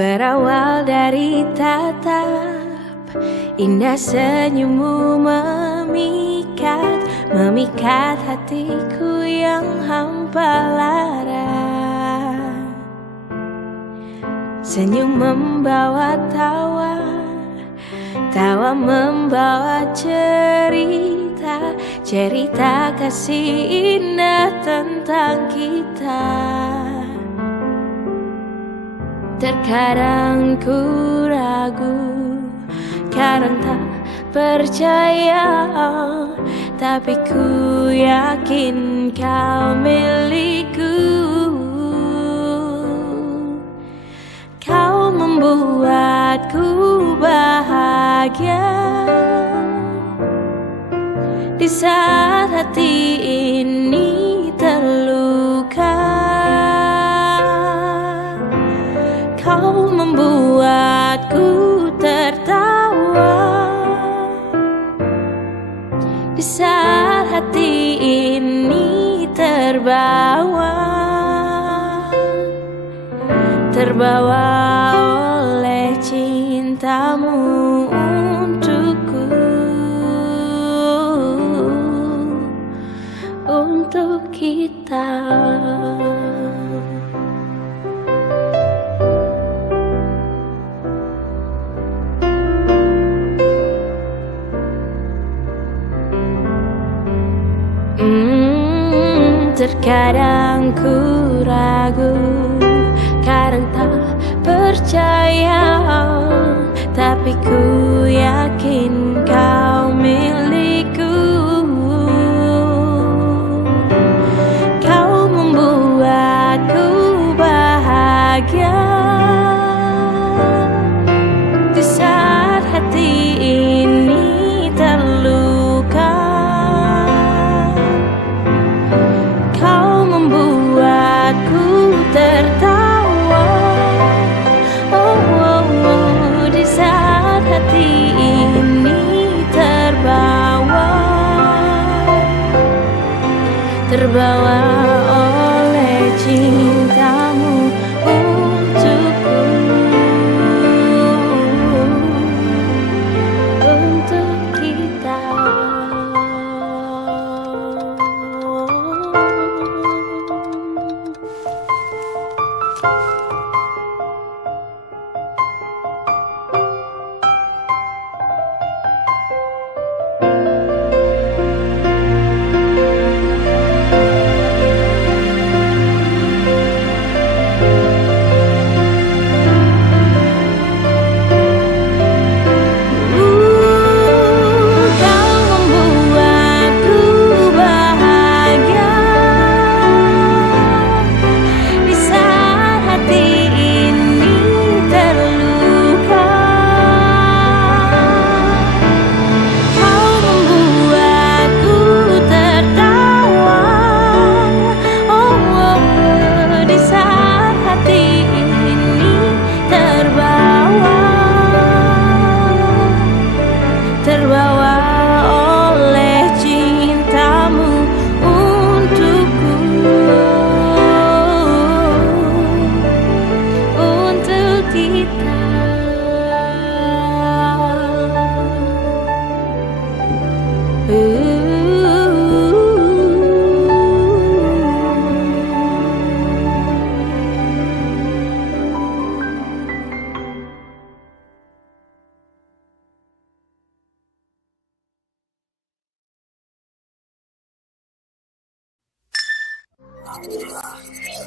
Berawal dari tatap indah senyummu memikat hatiku yang hampa lara. Senyum membawa tawa, tawa membawa cerita, cerita kasih indah tentang kita. Terkadang ku ragu, kadang tak percaya, tapi ku yakin kau milikku. Kau membuatku bahagia di saat hati ini terluka. Kau membuatku tertawa di saat hati ini terbawa oleh cintamu untukku, untuk kita. Terkadang ku ragu, kadang tak percaya, tapi ku yakin kau milikku. Kau membuatku bahagia di saat hati ini terluka. Kau membuatku tertawa, di saat hati ini terbawa oleh cintamu untukku, untuk kita. Terbawa oleh cintamu untukku, untuk kita.